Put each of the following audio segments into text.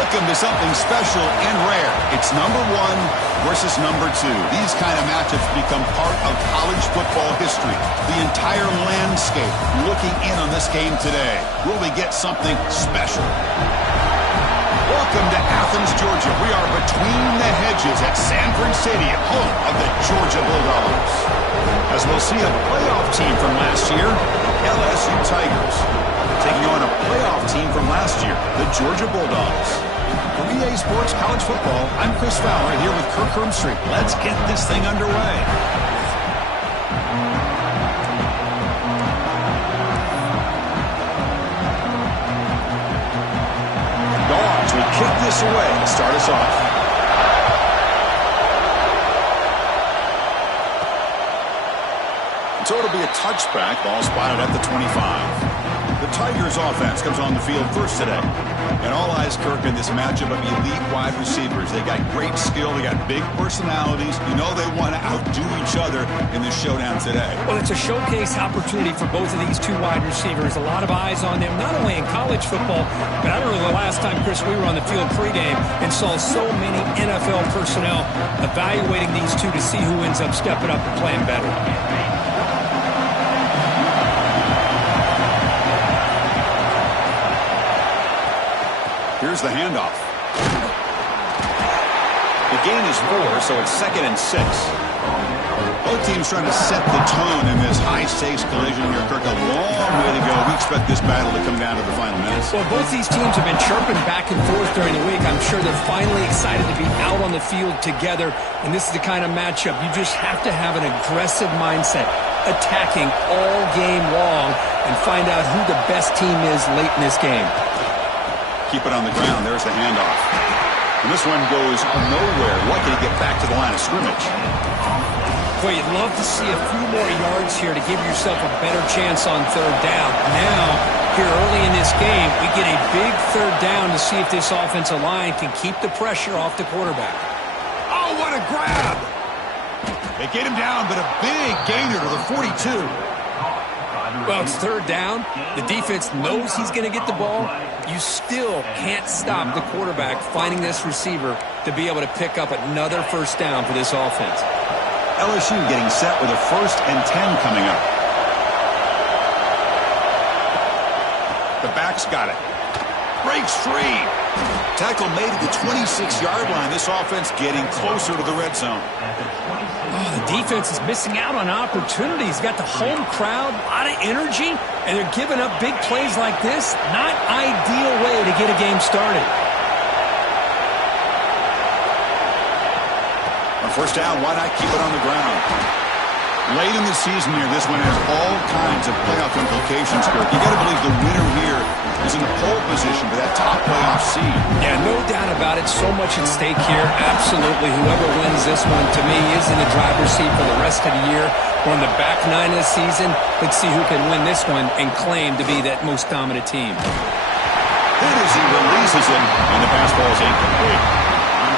Welcome to something special and rare. It's number 1 versus number 2. These kind of matchups become part of college football history. The entire landscape looking in on this game today. Will we get something special? Welcome to Athens, Georgia. We are between the hedges at Sanford Stadium, home of the Georgia Bulldogs. As we'll see a playoff team from last year, the LSU Tigers, taking on a playoff team from last year, the Georgia Bulldogs. For EA Sports College Football, I'm Chris Fowler here with Kirk Hermstreet. Let's get this thing underway. Dogs will kick this away to start us off. So it'll be a touchback, ball spotted at the 25. The Tigers offense comes on the field first today. And all eyes, Kirk, in this matchup of elite wide receivers. They got great skill. They got big personalities. You know they want to outdo each other in this showdown today. Well, it's a showcase opportunity for both of these two wide receivers. A lot of eyes on them, not only in college football, but I don't know the last time, Chris, we were on the field pregame and saw so many NFL personnel evaluating these two to see who ends up stepping up and playing better. Here's the handoff. The gain is 4, so it's 2nd and 6. Both teams trying to set the tone in this high-stakes collision here, Kirk. A long way to go. We expect this battle to come down to the final minutes. Well, both these teams have been chirping back and forth during the week. I'm sure they're finally excited to be out on the field together, and this is the kind of matchup you just have to have an aggressive mindset, attacking all game long, and find out who the best team is late in this game. Keep it on the ground. There's the handoff. And this one goes nowhere. Lucky to get back to the line of scrimmage. Boy, you'd love to see a few more yards here to give yourself a better chance on 3rd down. Now, here early in this game, we get a big 3rd down to see if this offensive line can keep the pressure off the quarterback. Oh, what a grab! They get him down, but a big gainer to the 42. Well, it's 3rd down. The defense knows he's going to get the ball. You still can't stop the quarterback finding this receiver to be able to pick up another 1st down for this offense. LSU getting set with a 1st and 10 coming up. The back's got it. Breaks free. Tackle made at the 26-yard line. This offense getting closer to the red zone. Oh, the defense is missing out on opportunities. Got the home crowd, a lot of energy, and they're giving up big plays like this. Not ideal way to get a game started. On 1st down, why not keep it on the ground? Late in the season here, this one has all kinds of playoff implications, Kirk. You got to believe the winner here is in the pole position for that top playoff seed. Yeah, no doubt about it. So much at stake here. Absolutely. Whoever wins this one, to me, is in the driver's seat for the rest of the year. We're on the back 9 of the season. Let's see who can win this one and claim to be that most dominant team. Hit as he releases it, and the pass ball is incomplete.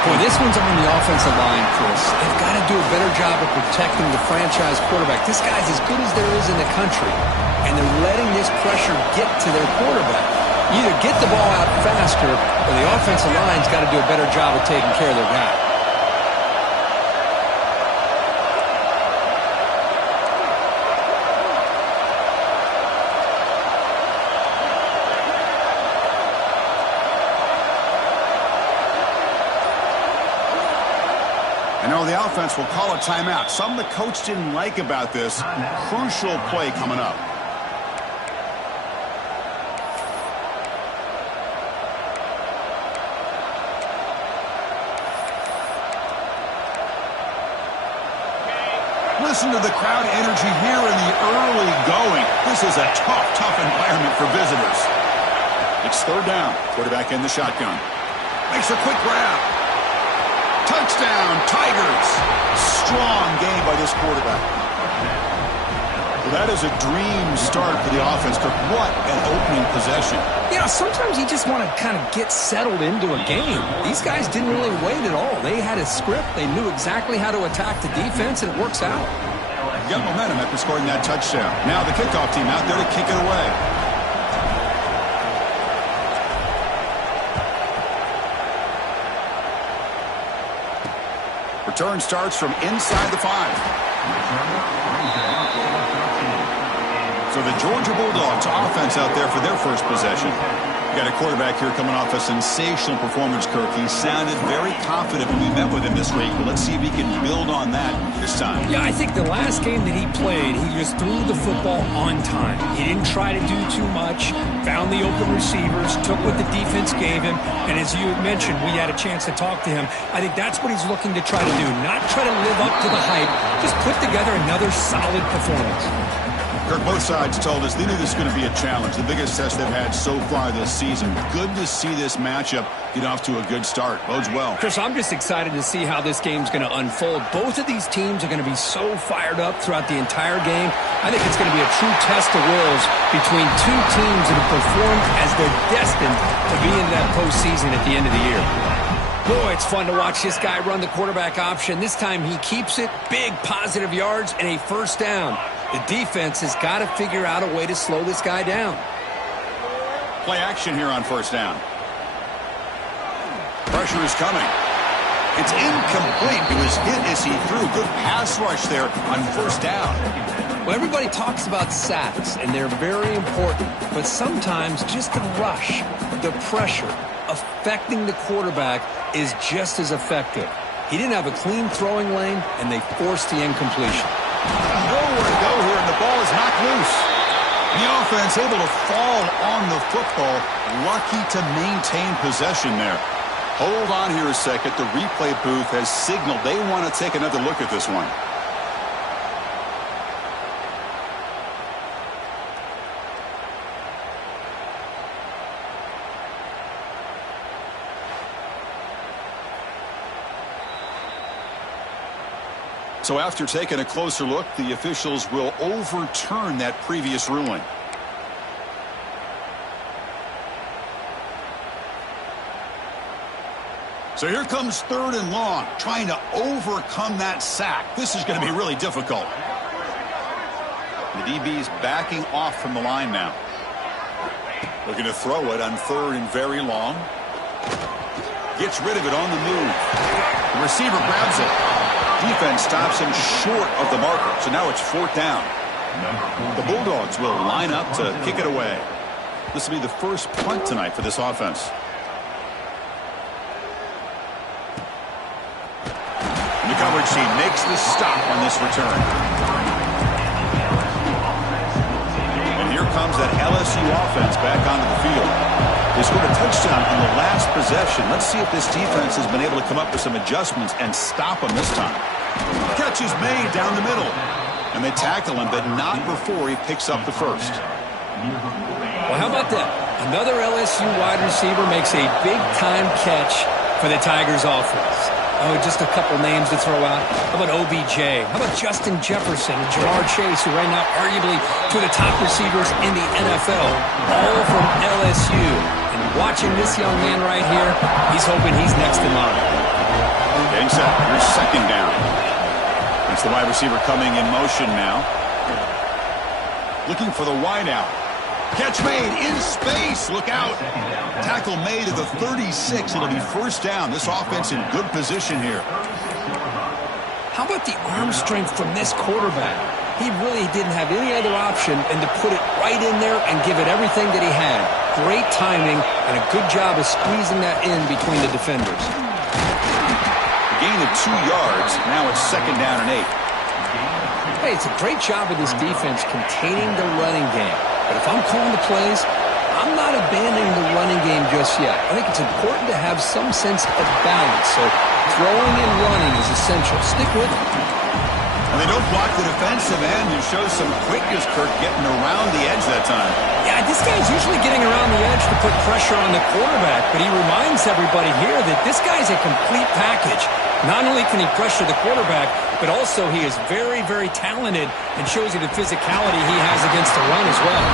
Boy, this one's on the offensive line, Chris. They've got to do a better job of protecting the franchise quarterback. This guy's as good as there is in the country, and they're letting this pressure get to their quarterback. Either get the ball out faster, or the offensive line's got to do a better job of taking care of their guy. I know the offense will call a timeout. Something the coach didn't like about this. Crucial play coming up. Listen to the crowd energy here in the early going. This is a tough environment for visitors. It's 3rd down. Quarterback in the shotgun. Makes a quick grab. Touchdown, Tigers. Strong game by this quarterback. Well, that is a dream start for the offense, Kirk. What an opening possession. You know, sometimes you just want to kind of get settled into a game. These guys didn't really wait at all. They had a script. They knew exactly how to attack the defense, and it works out. Got momentum after scoring that touchdown. Now the kickoff team out there to kick it away. Return starts from inside the 5. So the Georgia Bulldogs offense out there for their first possession. You got a quarterback here coming off a sensational performance, Kirk. He sounded very confident when we met with him this week. But let's see if he can build on that this time. Yeah, I think the last game that he played, he just threw the football on time. He didn't try to do too much, found the open receivers, took what the defense gave him, and as you had mentioned, we had a chance to talk to him. I think that's what he's looking to try to do, not try to live up to the hype, just put together another solid performance. Kirk, both sides told us they knew this was going to be a challenge, the biggest test they've had so far this season. Good to see this matchup get off to a good start. Bodes well. Chris, I'm just excited to see how this game's going to unfold. Both of these teams are going to be so fired up throughout the entire game. I think it's going to be a true test of wills between two teams that have performed as they're destined to be in that postseason at the end of the year. Boy, it's fun to watch this guy run the quarterback option. This time he keeps it, big positive yards, and a first down. The defense has got to figure out a way to slow this guy down. Play action here on first down. Pressure is coming. It's incomplete. He was hit as he threw. Good pass rush there on first down. Well, everybody talks about sacks, and they're very important. But sometimes just the rush, the pressure, affecting the quarterback is just as effective. He didn't have a clean throwing lane, and they forced the incompletion. Nowhere to go here, and the ball is knocked loose. The offense able to fall on the football. Lucky to maintain possession there. Hold on here a second. The replay booth has signaled they want to take another look at this one. So after taking a closer look, the officials will overturn that previous ruling. So here comes third and long, trying to overcome that sack. This is going to be really difficult. The DB's backing off from the line now. Looking to throw it on third and very long. Gets rid of it on the move. The receiver grabs it. Defense stops him short of the marker, so now it's fourth down. The Bulldogs will line up to kick it away. This will be the first punt tonight for this offense. And the coverage team makes the stop on this return. And here comes that LSU offense back onto the field. They scored a touchdown in the last possession. Let's see if this defense has been able to come up with some adjustments and stop him this time. Catch is made down the middle. And they tackle him, but not before he picks up the first. Well, how about that? Another LSU wide receiver makes a big-time catch for the Tigers offense. Oh, just a couple names to throw out. How about OBJ? How about Justin Jefferson and Jamar Chase, who right now arguably two of the top receivers in the NFL, all from LSU. And watching this young man right here, he's hoping he's next in line. Getting set. Here's second down. It's the wide receiver coming in motion now. Looking for the wideout. Catch made in space. Look out. Tackle made at the 36. It'll be first down. This offense in good position here. How about the arm strength from this quarterback? He really didn't have any other option than to put it right in there and give it everything that he had. Great timing and a good job of squeezing that in between the defenders. A gain of 2 yards. Now it's second down and 8. Hey, it's a great job of this defense containing the running game. But if I'm calling the plays, I'm not abandoning the running game just yet. I think it's important to have some sense of balance. So throwing and running is essential. Stick with it. And they don't block the defensive end, who shows some quickness, Kirk, getting around the edge that time. Yeah, this guy's usually getting around the edge to put pressure on the quarterback, but he reminds everybody here that this guy's a complete package. Not only can he pressure the quarterback, but also he is very, very talented and shows you the physicality he has against the run as well.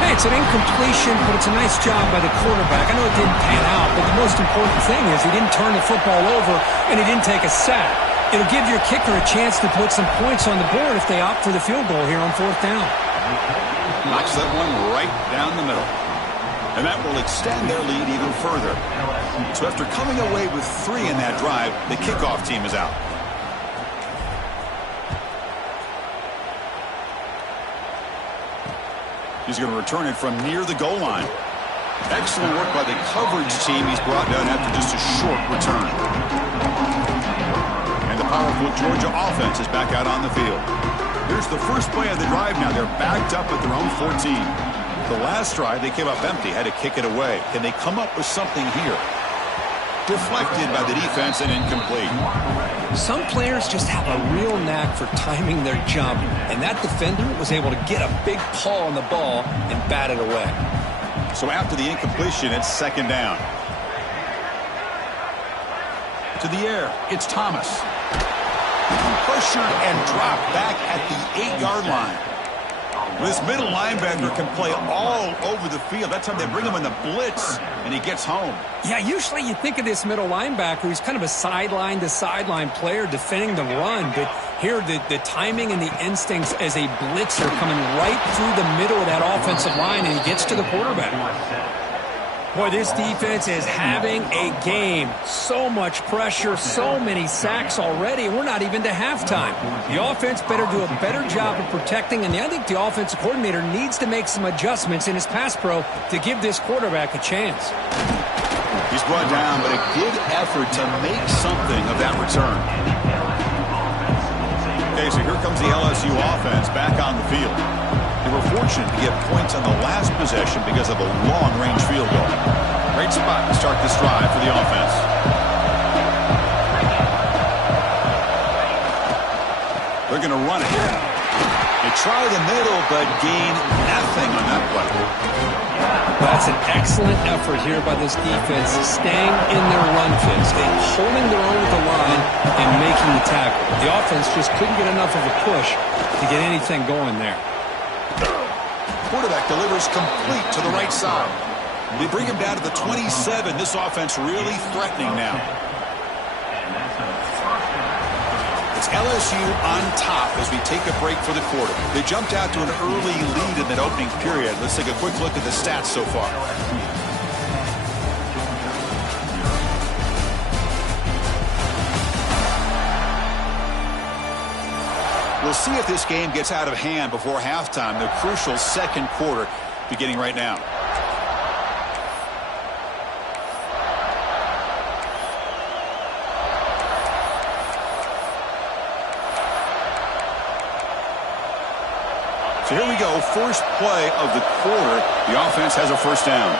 Hey, it's an incompletion, but it's a nice job by the quarterback. I know it didn't pan out, but the most important thing is he didn't turn the football over and he didn't take a sack. It'll give your kicker a chance to put some points on the board if they opt for the field goal here on fourth down. Knocks that one right down the middle. And that will extend their lead even further. So after coming away with 3 in that drive, the kickoff team is out. He's going to return it from near the goal line. Excellent work by the coverage team. He's brought down after just a short return. And the powerful Georgia offense is back out on the field. Here's the first play of the drive now. They're backed up at their own 14. The last drive, they came up empty, had to kick it away. Can they come up with something here? Deflected by the defense and incomplete. Some players just have a real knack for timing their jump, and that defender was able to get a big paw on the ball and bat it away. So after the incompletion, it's second down. To the air, it's Thomas. Pressured and dropped back at the 8-yard line. This middle linebacker can play all over the field. That's how they bring him in the blitz, and he gets home. Yeah, usually you think of this middle linebacker. He's kind of a sideline-to-sideline player defending the run. But here, the timing and the instincts as a blitzer coming right through the middle of that offensive line, and he gets to the quarterback. Boy, this defense is having a game. So much pressure, so many sacks already, and we're not even to halftime. The offense better do a better job of protecting, and I think the offensive coordinator needs to make some adjustments in his pass pro to give this quarterback a chance. He's brought down, but a good effort to make something of that return. Okay, so here comes the LSU offense back on the field. They were fortunate to get points on the last possession because of a long-range field goal. Great spot to start this drive for the offense. They're going to run it. They try the middle, but gain nothing on that play. That's an excellent effort here by this defense, staying in their run fits, holding their own with the line, and making the tackle. The offense just couldn't get enough of a push to get anything going there. Quarterback delivers complete to the right side. They bring him down to the 27. This offense really threatening now. It's LSU on top as we take a break for the quarter. They jumped out to an early lead in that opening period. Let's take a quick look at the stats so far. We'll see if this game gets out of hand before halftime. The crucial second quarter beginning right now. So here we go. First play of the quarter. The offense has a first down.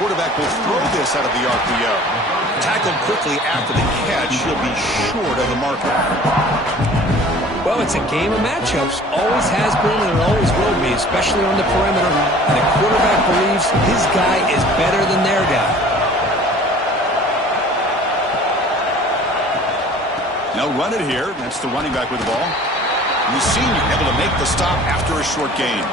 Quarterback will throw this out of the RPO. Tackled quickly after the catch. He'll be short of the marker. Well, it's a game of matchups. Always has been and it always will be, especially on the perimeter. And the quarterback believes his guy is better than their guy. They'll run it here. That's the running back with the ball. And the senior able to make the stop after a short gain.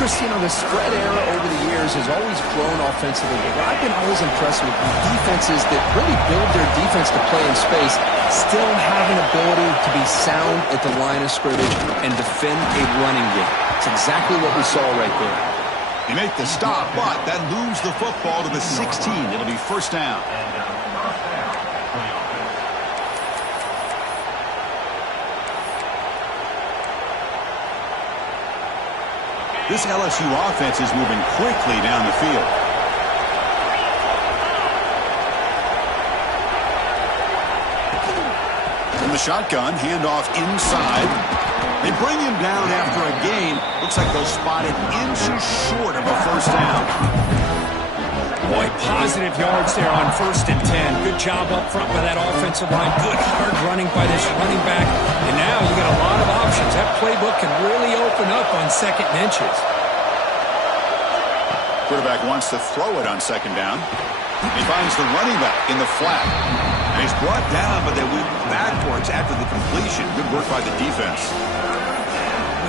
Chris, you know, the spread era over the years has always grown offensively. But I've been always impressed with defenses that really build their defense to play in space, still have an ability to be sound at the line of scrimmage and defend a running game. It's exactly what we saw right there. They make the stop, but that moves the football to the 16. It'll be first down. This LSU offense is moving quickly down the field. From the shotgun, handoff inside. They bring him down after a gain. Looks like they'll spot it inches short of a first down. Boy, positive yards there on 1st and 10. Good job up front by that offensive line. Good hard running by this running back. And now you got a lot of options. That playbook can really open up on 2nd and inches. Quarterback wants to throw it on 2nd down. He finds the running back in the flat. And he's brought down, but they went backwards after the completion. Good work by the defense.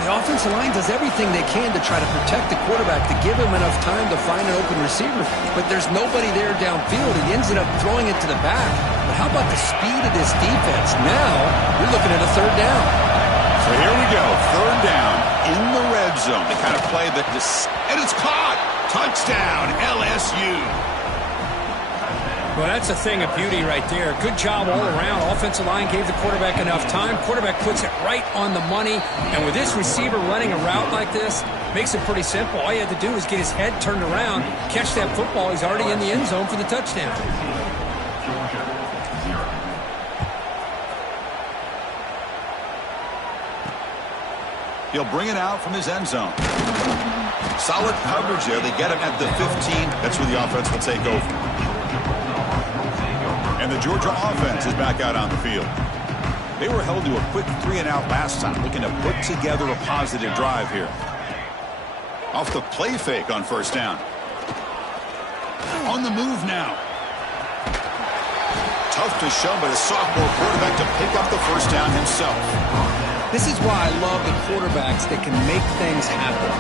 The offensive line does everything they can to try to protect the quarterback, to give him enough time to find an open receiver. But there's nobody there downfield. He ends up throwing it to the back. But how about the speed of this defense? Now, you're looking at a 3rd down. So here we go, 3rd down. in the red zone. The kind of play that and it's caught. Touchdown, LSU. Well, that's a thing of beauty right there. Good job all around. Offensive line gave the quarterback enough time. Quarterback puts it right on the money. And with this receiver running a route like this, makes it pretty simple. All you had to do is get his head turned around, catch that football. He's already in the end zone for the touchdown. He'll bring it out from his end zone. Solid coverage there. They get him at the 15. That's where the offense will take over. And the Georgia offense is back out on the field. They were held to a quick 3-and-out last time, looking to put together a positive drive here. Off the play fake on first down. On the move now. Tough to show, but a sophomore quarterback to pick up the first down himself. This is why I love the quarterbacks that can make things happen.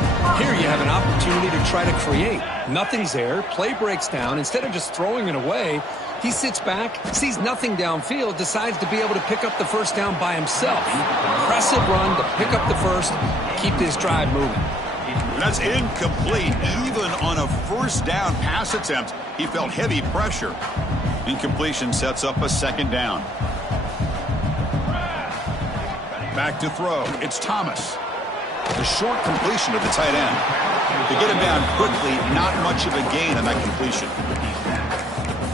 Here you have an opportunity to try to create. Nothing's there. Play breaks down. Instead of just throwing it away, he sits back, sees nothing downfield, decides to be able to pick up the first down by himself. Impressive run to pick up the first, keep this drive moving. That's incomplete. Even on a first down pass attempt, he felt heavy pressure. Incompletion sets up a second down. Back to throw. It's Thomas. The short completion of the tight end. To get him down quickly, not much of a gain on that completion.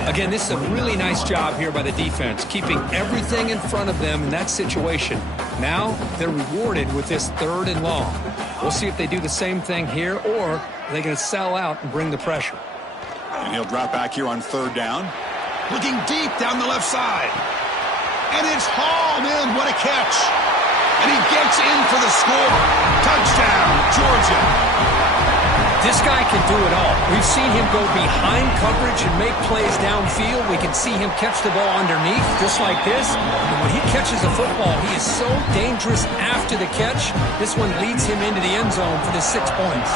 Again, this is a really nice job here by the defense, keeping everything in front of them in that situation. Now they're rewarded with this 3rd and long. We'll see if they do the same thing here, or are they going to sell out and bring the pressure. And he'll drop back here on 3rd down. Looking deep down the left side. And it's hauled in. What a catch. And he gets in for the score. Touchdown, Georgia. This guy can do it all. We've seen him go behind coverage and make plays downfield. We can see him catch the ball underneath, just like this. And when he catches a football, he is so dangerous after the catch. This one leads him into the end zone for the 6 points.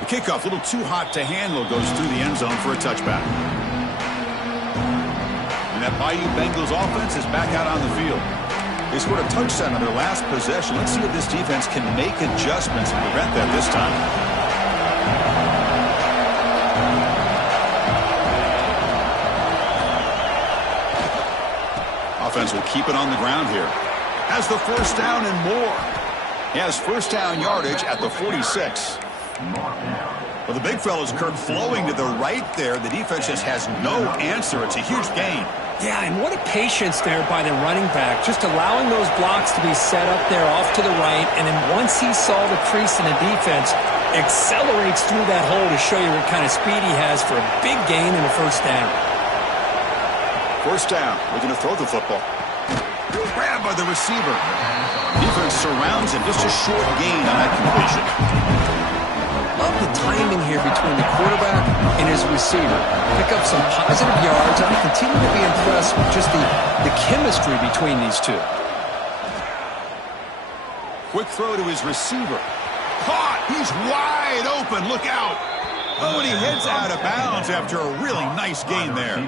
The kickoff, a little too hot to handle, goes through the end zone for a touchback. And that Bayou Bengals offense is back out on the field. They scored a touchdown on their last possession. Let's see if this defense can make adjustments and prevent that this time. Offense will keep it on the ground here. Has the first down and more. He has first down yardage at the 46. Well, the big fella's Kirk flowing to the right there. The defense just has no answer. It's a huge gain. Yeah, and what a patience there by the running back, just allowing those blocks to be set up there off to the right, and then once he saw the crease in the defense, accelerates through that hole to show you what kind of speed he has for a big gain in the first down. First down, looking to throw the football. Grabbed by the receiver. Defense surrounds him, just a short gain on that completion. Love the timing here between the quarterback and his receiver. Pick up some positive yards. I continue to be impressed with just the chemistry between these two. Quick throw to his receiver. Caught! He's wide open. Look out! Oh, and he heads out of bounds after a really nice gain there.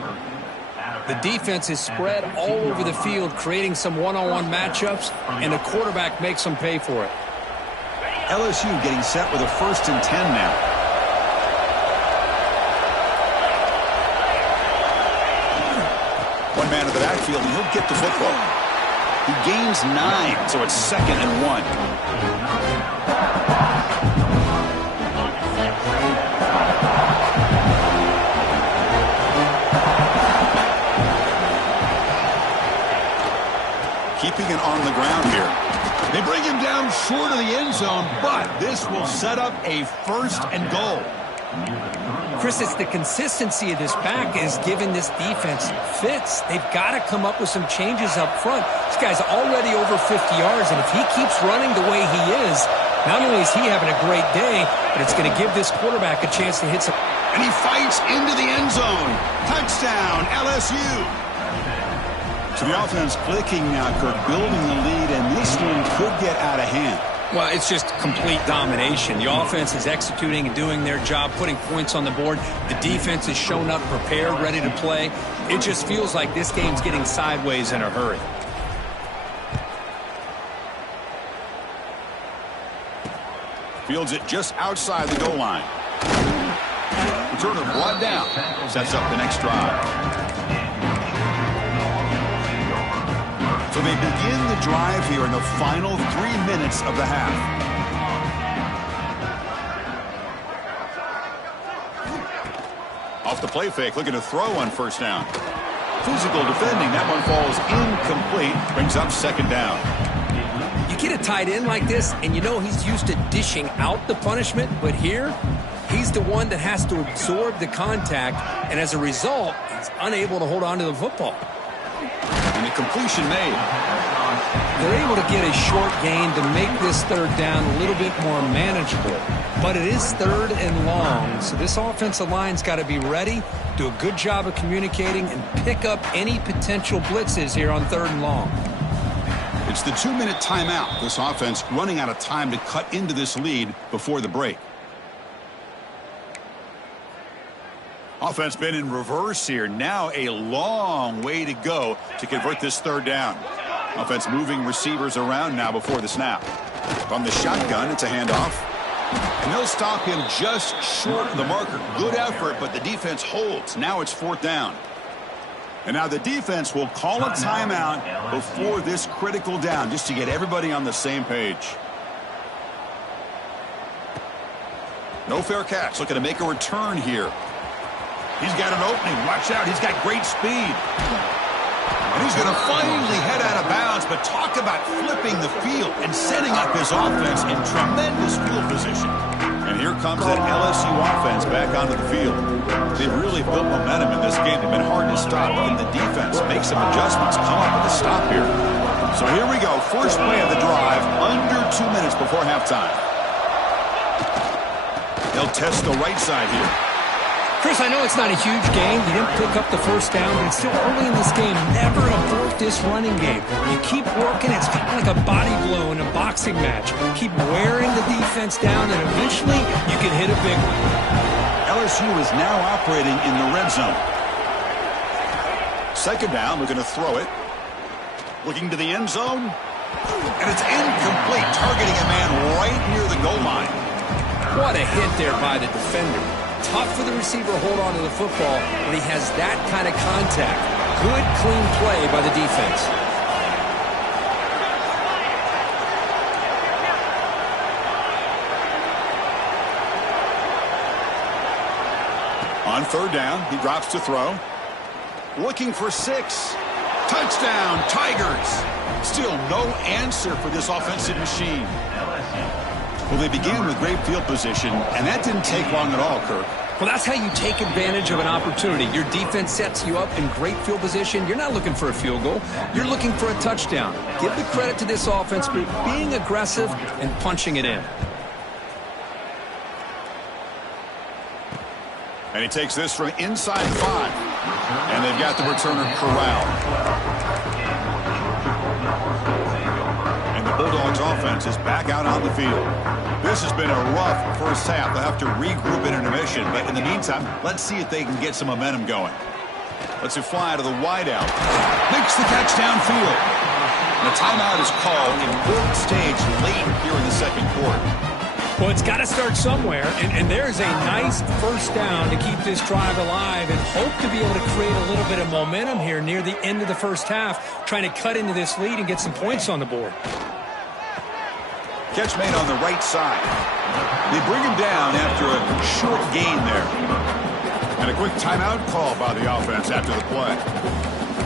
The defense is spread all over the field, creating some one-on-one matchups, and the quarterback makes them pay for it. LSU getting set with a 1st and 10 now. One man in the backfield, and he'll get the football. He gains 9, so it's 2nd and 1. Keeping it on the ground here. They bring him down short of the end zone, but this will set up a 1st and goal. Chris, it's the consistency of this back is giving this defense fits. They've got to come up with some changes up front. This guy's already over 50 yards, and if he keeps running the way he is, not only is he having a great day, but it's going to give this quarterback a chance to hit some. And he fights into the end zone. Touchdown, LSU. So the offense clicking now, Kirk, building the lead, and this one could get out of hand. Well, it's just complete domination. The offense is executing and doing their job, putting points on the board. The defense has shown up prepared, ready to play. It just feels like this game's getting sideways in a hurry. Fields it just outside the goal line. Returner brought down. Sets up the next drive. So they begin the drive here in the final 3 minutes of the half. Off the play fake, looking to throw on first down. Physical defending. That one falls incomplete. Brings up second down. You get a tight end like this, and you know he's used to dishing out the punishment, but here, he's the one that has to absorb the contact, and as a result, he's unable to hold on to the football. And the completion made. They're able to get a short gain to make this third down a little bit more manageable. But it is third and long, so this offensive line's got to be ready, do a good job of communicating, and pick up any potential blitzes here on third and long. It's the 2-minute timeout. This offense running out of time to cut into this lead before the break. Offense been in reverse here. Now a long way to go to convert this third down. Offense moving receivers around now before the snap. From the shotgun, it's a handoff. And they'll stop him just short of the marker. Good effort, but the defense holds. Now it's fourth down. And now the defense will call a timeout before this critical down, just to get everybody on the same page. No fair catch. Looking to make a return here. He's got an opening. Watch out. He's got great speed. And he's going to finally head out of bounds, but talk about flipping the field and setting up his offense in tremendous field position. And here comes that LSU offense back onto the field. They've really built momentum in this game. They've been hard to stop, and the defense makes some adjustments, come up with a stop here. So here we go. First play of the drive, under 2 minutes before halftime. They'll test the right side here. Chris, I know it's not a huge game. You didn't pick up the first down, but it's still early in this game. Never abort this running game. You keep working. It's kind of like a body blow in a boxing match. Keep wearing the defense down, and eventually you can hit a big one. LSU is now operating in the red zone. Second down, looking to throw it. Looking to the end zone. And it's incomplete, targeting a man right near the goal line. What a hit there by the defender. Tough for the receiver to hold on to the football when he has that kind of contact. Good, clean play by the defense. On third down, he drops to throw. Looking for 6. Touchdown, Tigers. Still no answer for this offensive machine. Well, they began with great field position, and that didn't take long at all, Kirk. Well, that's how you take advantage of an opportunity. Your defense sets you up in great field position. You're not looking for a field goal. You're looking for a touchdown. Give the credit to this offense for being aggressive and punching it in. And he takes this from inside 5. And they've got the returner corralled. Bulldogs offense is back out on the field. This has been a rough first half. They'll have to regroup in intermission, but in the meantime, let's see if they can get some momentum going. Let's see fly to the wideout. Makes the catch downfield. And a timeout is called. Important stage late here in the second quarter. Well, it's got to start somewhere, and there's a nice first down to keep this drive alive and hope to be able to create a little bit of momentum here near the end of the first half, trying to cut into this lead and get some points on the board. Catch made on the right side. They bring him down after a short gain there. And a quick timeout call by the offense after the play.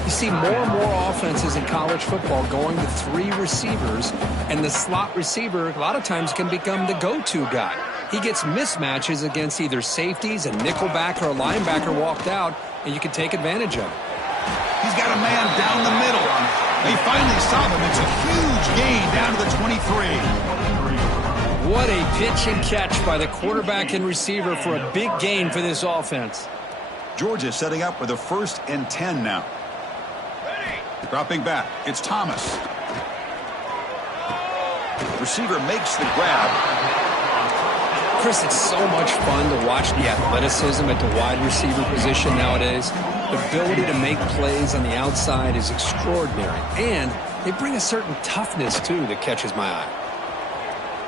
You see more and more offenses in college football going to 3 receivers, and the slot receiver a lot of times can become the go-to guy. He gets mismatches against either safeties, a nickelback, or a linebacker walked out, and you can take advantage of it. He's got a man down the middle. They finally stop him. It's a huge gain down to the 23. What a pitch and catch by the quarterback and receiver for a big gain for this offense. Georgia setting up with a 1st and 10 now. Dropping back, it's Thomas. Receiver makes the grab. Chris, it's so much fun to watch the athleticism at the wide receiver position nowadays. The ability to make plays on the outside is extraordinary. And they bring a certain toughness, too, that catches my eye.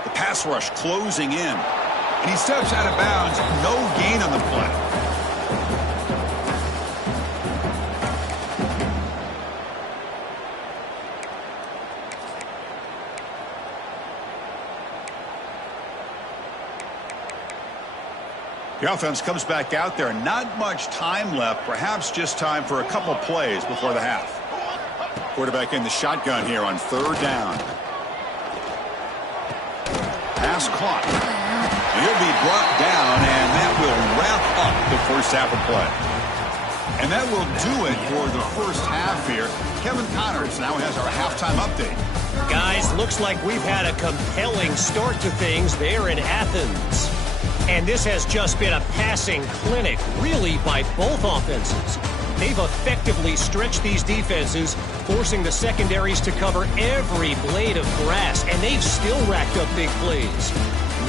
The pass rush closing in. And he steps out of bounds. No gain on the play. The offense comes back out there. Not much time left. Perhaps just time for a couple plays before the half. Quarterback in the shotgun here on third down. Pass caught. He'll be brought down, and that will wrap up the first half of play. And that will do it for the first half here. Kevin Connors now has our halftime update. Guys, looks like we've had a compelling start to things there in Athens. And this has just been a passing clinic, really, by both offenses. They've effectively stretched these defenses, forcing the secondaries to cover every blade of grass, and they've still racked up big plays.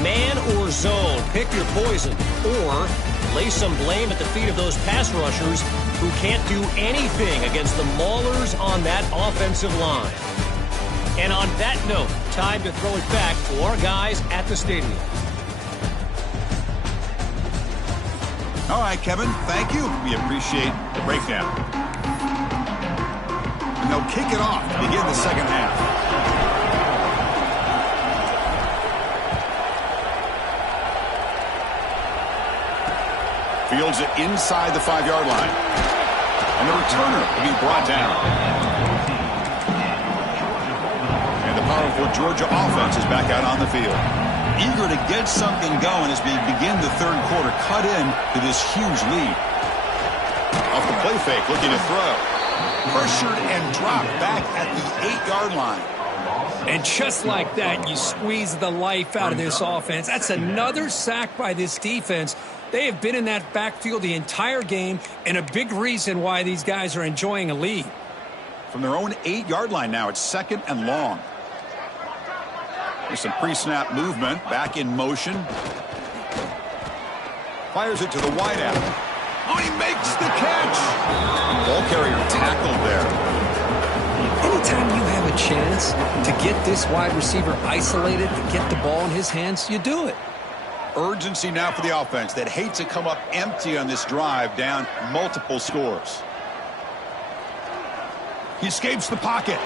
Man or zone, pick your poison, or lay some blame at the feet of those pass rushers who can't do anything against the maulers on that offensive line. And on that note, time to throw it back to our guys at the stadium. All right, Kevin, thank you. We appreciate the breakdown. And they'll kick it off to begin the second half. Fields it inside the 5-yard line. And the returner will be brought down. And the powerful Georgia offense is back out on the field. Eager to get something going as we begin the third quarter. Cut in to this huge lead. Off the play fake, looking to throw. Pressured and dropped back at the 8-yard line. And just like that, you squeeze the life out of this offense. That's another sack by this defense. They have been in that backfield the entire game, and a big reason why these guys are enjoying a lead. From their own 8-yard line now, it's second and long. There's some pre-snap movement, back in motion. Fires it to the wideout. Oh, he makes the catch! Ball carrier tackled there. Anytime you have a chance to get this wide receiver isolated, to get the ball in his hands, you do it. Urgency now for the offense that hates to come up empty on this drive, down multiple scores. He escapes the pocket.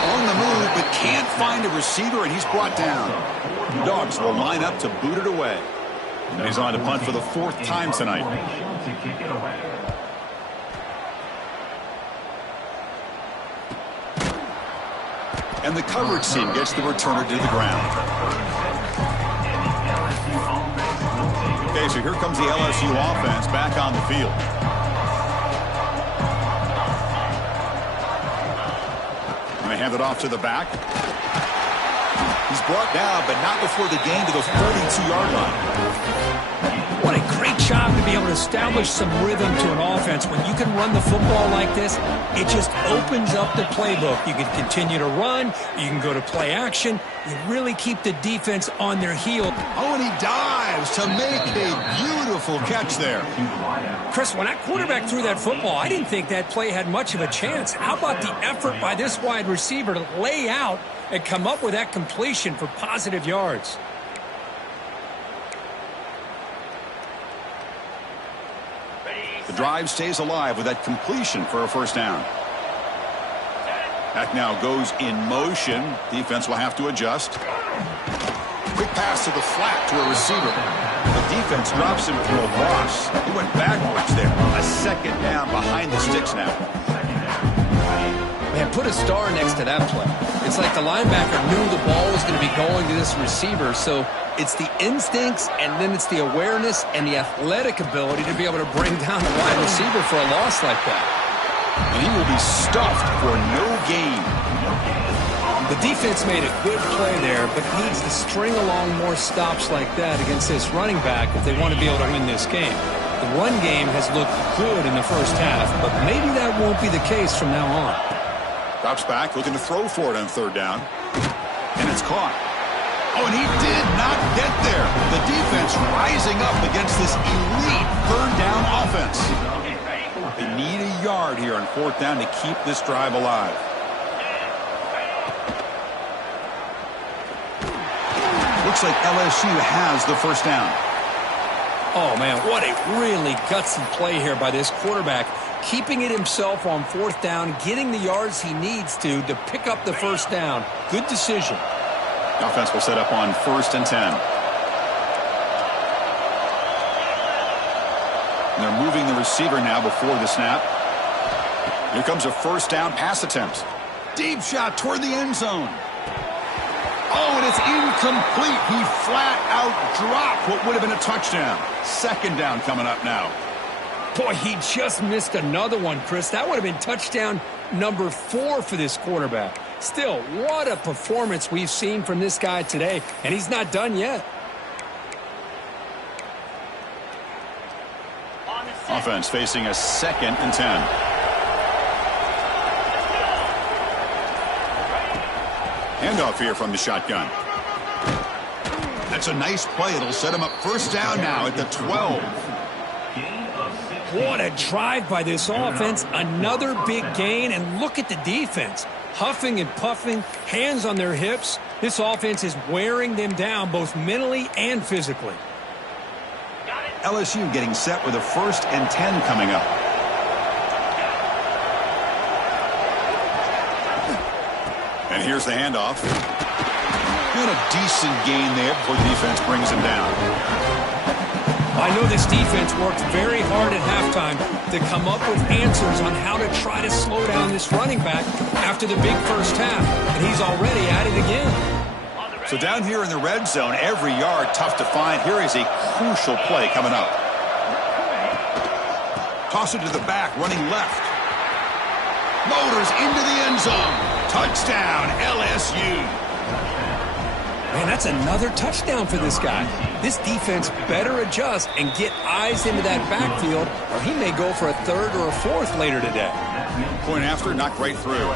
On the move, but can't find a receiver, and he's brought down. The Dogs will line up to boot it away. And he's on to punt for the 4th time tonight. And the coverage team gets the returner to the ground. Okay, so here comes the LSU offense back on the field. They hand it off to the back. He's brought down, but not before the gain to the 42-yard line. What a great job to be able to establish some rhythm to an offense. When you can run the football like this, it just opens up the playbook. You can continue to run. You can go to play action. You really keep the defense on their heel. Oh, and he dives to make a beautiful catch there. Chris, when that quarterback threw that football, I didn't think that play had much of a chance. How about the effort by this wide receiver to lay out and come up with that completion for positive yards? The drive stays alive with that completion for a first down. Back now goes in motion. Defense will have to adjust. Quick pass to the flat to a receiver. The defense drops him for a loss. He went backwards there. A second down behind the sticks now. Man, put a star next to that play. It's like the linebacker knew the ball was going to be going to this receiver, so it's the instincts and then it's the awareness and the athletic ability to be able to bring down the wide receiver for a loss like that. And he will be stuffed for no gain. The defense made a good play there, but needs to string along more stops like that against this running back if they want to be able to win this game. The run game has looked good in the first half, but maybe that won't be the case from now on. Drops back, looking to throw for it on third down. And it's caught. Oh, and he did not get there. The defense rising up against this elite third down offense. They need a yard here on fourth down to keep this drive alive. Looks like LSU has the first down. Oh, man, what a really gutsy play here by this quarterback. Keeping it himself on fourth down, getting the yards he needs to pick up the first down. Good decision. The offense will set up on 1st and 10. And they're moving the receiver now before the snap. Here comes a first down pass attempt. Deep shot toward the end zone. Oh, and it's incomplete. He flat out dropped what would have been a touchdown. 2nd down coming up now. Boy, he just missed another one, Chris. That would have been touchdown number 4 for this quarterback. Still, what a performance we've seen from this guy today, and he's not done yet. Offense facing a 2nd and 10. Handoff here from the shotgun. That's a nice play. It'll set him up first down now at the 12. What a drive by this offense. Another big gain, and look at the defense. Huffing and puffing, hands on their hips. This offense is wearing them down both mentally and physically. LSU getting set with a 1st and 10 coming up. And here's the handoff. And a decent gain there before the defense brings him down. I know this defense worked very hard at halftime to come up with answers on how to try to slow down this running back after the big first half. And he's already at it again. So down here in the red zone, every yard tough to find. Here is a crucial play coming up. Toss it to the back, running left. Motors into the end zone. Touchdown, LSU. Man, that's another touchdown for this guy. This defense better adjust and get eyes into that backfield, or he may go for a 3rd or a 4th later today. Point after, knocked right through.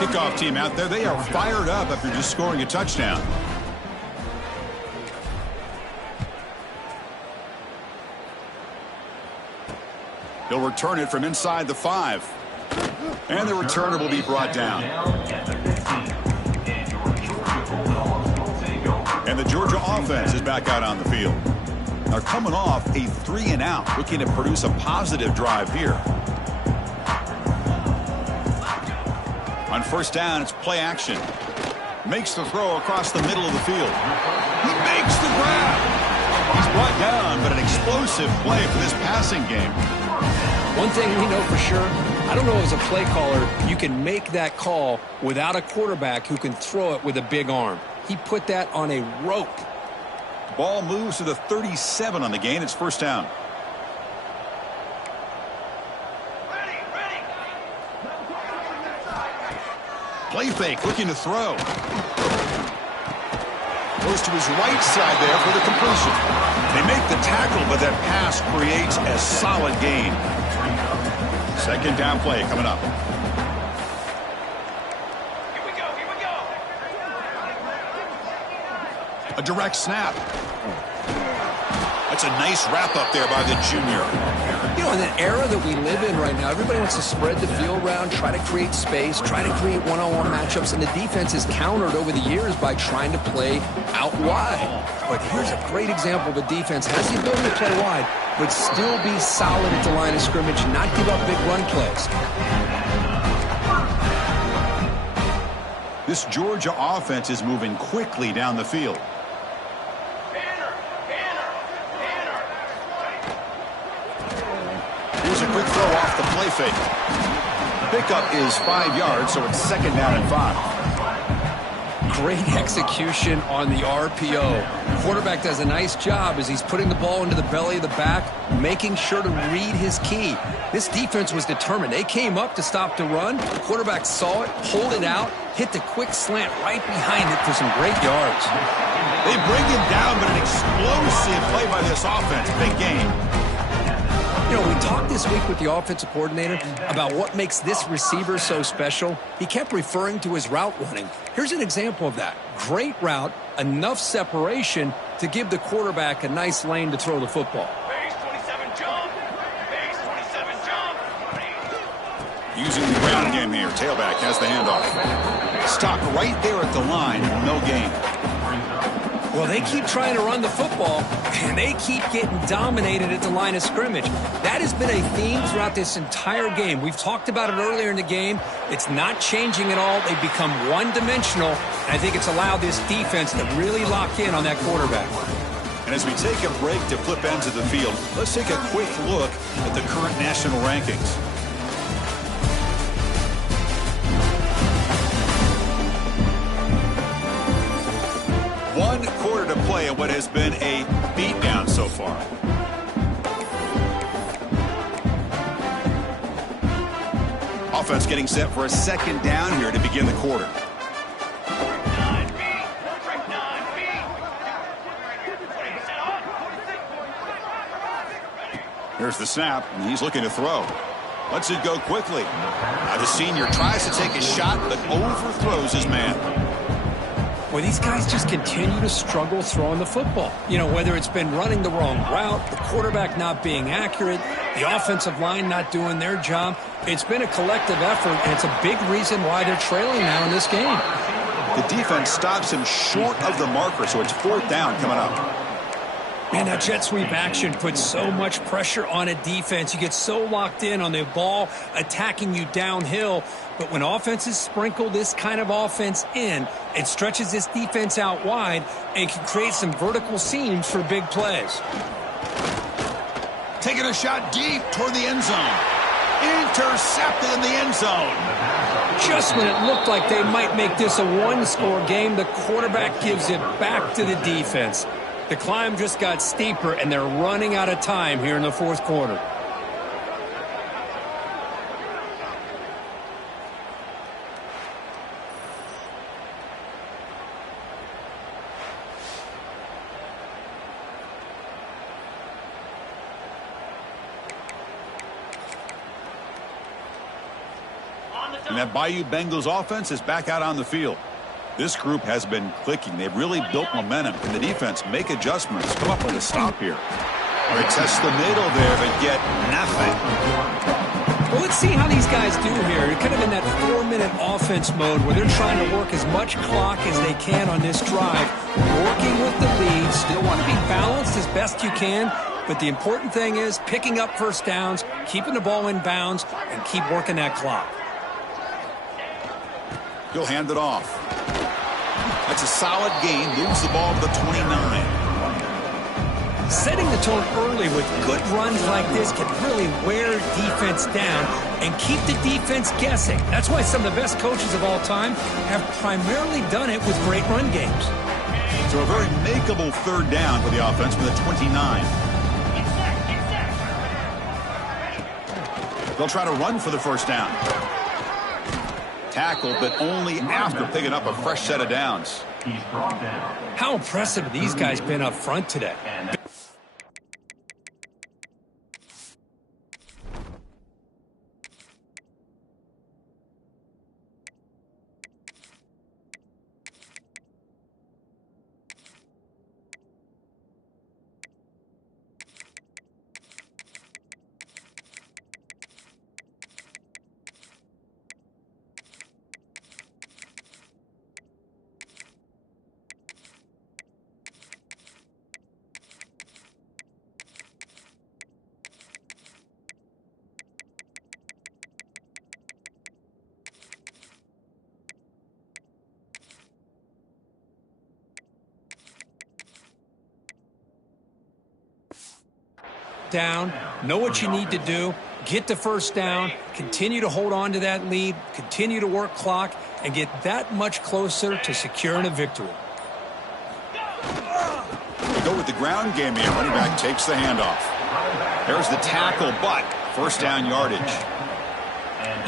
Kickoff team out there. They are fired up after just scoring a touchdown. He'll return it from inside the 5. And the returner will be brought down. And the Georgia offense is back out on the field. They're coming off a 3-and-out, looking to produce a positive drive here. On first down, it's play action. Makes the throw across the middle of the field. He makes the grab. He's brought down, but an explosive play for this passing game. One thing we know for sure, I don't know as a play caller, you can make that call without a quarterback who can throw it with a big arm. He put that on a rope. Ball moves to the 37 on the gain. It's first down. Play fake, looking to throw. Goes to his right side there for the completion. They make the tackle, but that pass creates a solid gain. 2nd down play coming up. Here we go. A direct snap. That's a nice wrap up there by the junior. You know, in the era that we live in right now, everybody wants to spread the field around, try to create space, try to create one-on-one matchups, and the defense is countered over the years by trying to play out wide. But here's a great example of a defense has the ability to play wide, but still be solid at the line of scrimmage, not give up big run plays. This Georgia offense is moving quickly down the field. Here's a quick throw off the play fake. Pickup is 5 yards, so it's 2nd down and 5. Great execution on the RPO. Quarterback does a nice job as he's putting the ball into the belly of the back, making sure to read his key. This defense was determined. They came up to stop the run. The quarterback saw it, pulled it out, hit the quick slant right behind it for some great yards. They bring him down, but an explosive play by this offense. Big game. You know, we talked this week with the offensive coordinator about what makes this receiver so special. He kept referring to his route running. Here's an example of that. Great route, enough separation to give the quarterback a nice lane to throw the football. Base 27 jump. Base 27 jump. Using the ground game here. Tailback has the handoff. Stopped right there at the line. No gain. Well, they keep trying to run the football, and they keep getting dominated at the line of scrimmage. That has been a theme throughout this entire game. We've talked about it earlier in the game. It's not changing at all. They've become one-dimensional, and I think it's allowed this defense to really lock in on that quarterback. And as we take a break to flip ends of the field, let's take a quick look at the current national rankings. One quarter to play in what has been a beatdown so far. Offense getting set for a second down here to begin the quarter. Here's the snap, and he's looking to throw. Lets it go quickly. Now the senior tries to take a shot, but overthrows his man. Well, these guys just continue to struggle throwing the football. You know, whether it's been running the wrong route, the quarterback not being accurate, the offensive line not doing their job. It's been a collective effort, and it's a big reason why they're trailing now in this game. The defense stops him short of the marker, so it's fourth down coming up. Man, that jet sweep action puts so much pressure on a defense. You get so locked in on the ball attacking you downhill. But when offenses sprinkle this kind of offense in, it stretches this defense out wide and can create some vertical seams for big plays. Taking a shot deep toward the end zone. Intercepted in the end zone. Just when it looked like they might make this a one-score game, the quarterback gives it back to the defense. The climb just got steeper, and they're running out of time here in the fourth quarter. And that Bayou Bengals offense is back out on the field. This group has been clicking. They've really built momentum. Can the defense make adjustments? Come up with a stop here. They test the middle there, but get nothing. Well, let's see how these guys do here. You're kind of in that 4-minute offense mode where they're trying to work as much clock as they can on this drive. Working with the lead. Still want to be balanced as best you can. But the important thing is picking up first downs, keeping the ball in bounds, and keep working that clock. He'll hand it off. That's a solid gain. Moves the ball to the 29. Setting the tone early with good runs like this can really wear defense down and keep the defense guessing. That's why some of the best coaches of all time have primarily done it with great run games. So a very makeable third down for the offense with a 29. They'll try to run for the first down. Tackle, but only after picking up a fresh set of downs. How impressive have these guys been up front today? Down, know what you need to do, get the first down, continue to hold on to that lead, continue to work clock, and get that much closer to securing a victory. We go with the ground game here. Running back takes the handoff. There's the tackle, but first down yardage.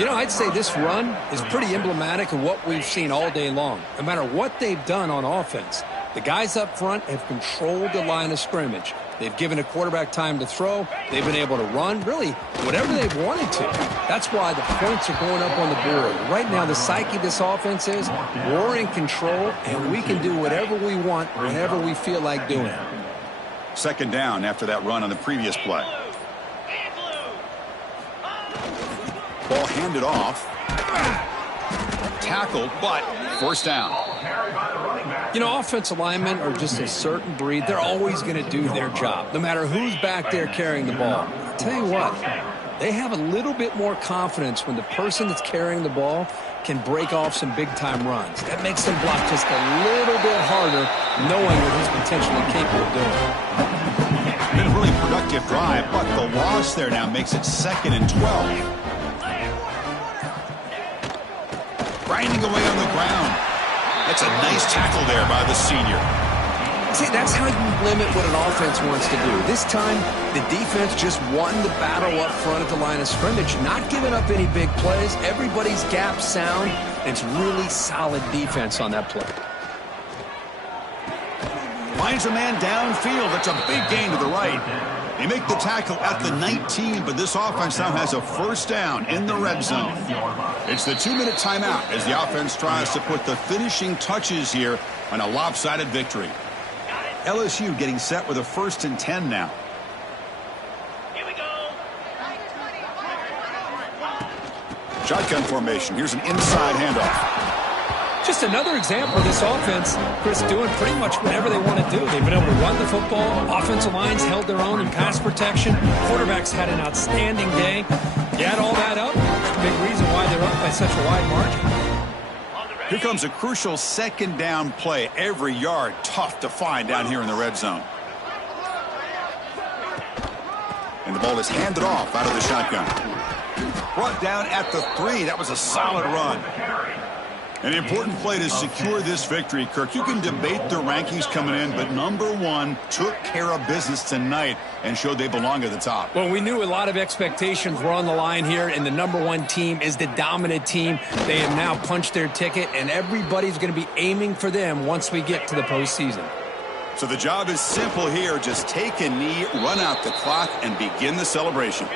You know, I'd say this run is pretty emblematic of what we've seen all day long. No matter what they've done on offense, the guys up front have controlled the line of scrimmage. They've given a quarterback time to throw. They've been able to run, really, whatever they've wanted to. That's why the points are going up on the board. Right now, the psyche of this offense is we're in control, and we can do whatever we want whenever we feel like doing it. Second down after that run on the previous play. Ball handed off. Tackled, but first down. You know, offensive linemen are just a certain breed. They're always going to do their job, no matter who's back there carrying the ball. I'll tell you what, they have a little bit more confidence when the person that's carrying the ball can break off some big-time runs. That makes them block just a little bit harder, knowing what he's potentially capable of doing. Been a really productive drive, but the loss there now makes it 2nd and 12. Grinding away on the ground. That's a nice tackle there by the senior. See, that's how you limit what an offense wants to do. This time, the defense just won the battle up front at the line of scrimmage, not giving up any big plays. Everybody's gap sound, and it's really solid defense on that play. Finds a man downfield. That's a big gain to the right. They make the tackle at the 19, but this offense now has a first down in the red zone. It's the 2-minute timeout as the offense tries to put the finishing touches here on a lopsided victory. LSU getting set with a 1st and 10 now. Here we go. Shotgun formation. Here's an inside handoff. Just another example of this offense, Chris, doing pretty much whatever they want to do. They've been able to run the football. Offensive lines held their own in pass protection. Quarterbacks had an outstanding day. You add all that up, it's a big reason why they're up by such a wide margin. Here comes a crucial 2nd down play. Every yard tough to find down here in the red zone. And the ball is handed off out of the shotgun. Brought down at the 3. That was a solid run. An important play to secure this victory, Kirk. You can debate the rankings coming in, but number 1 took care of business tonight and showed they belong at the top. Well, we knew a lot of expectations were on the line here, and the number 1 team is the dominant team. They have now punched their ticket, and everybody's going to be aiming for them once we get to the postseason. So the job is simple here. Just take a knee, run out the clock, and begin the celebration.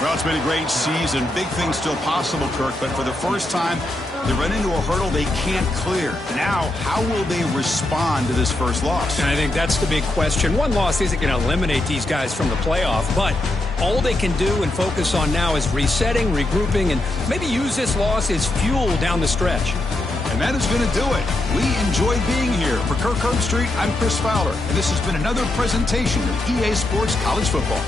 Well, it's been a great season. Big things still possible, Kirk, but for the first time, they run into a hurdle they can't clear. Now, how will they respond to this first loss? And I think that's the big question. One loss isn't going to eliminate these guys from the playoff, but all they can do and focus on now is resetting, regrouping, and maybe use this loss as fuel down the stretch. And that is going to do it. We enjoyed being here. For Kirk Herbstreit, I'm Chris Fowler, and this has been another presentation of EA Sports College Football.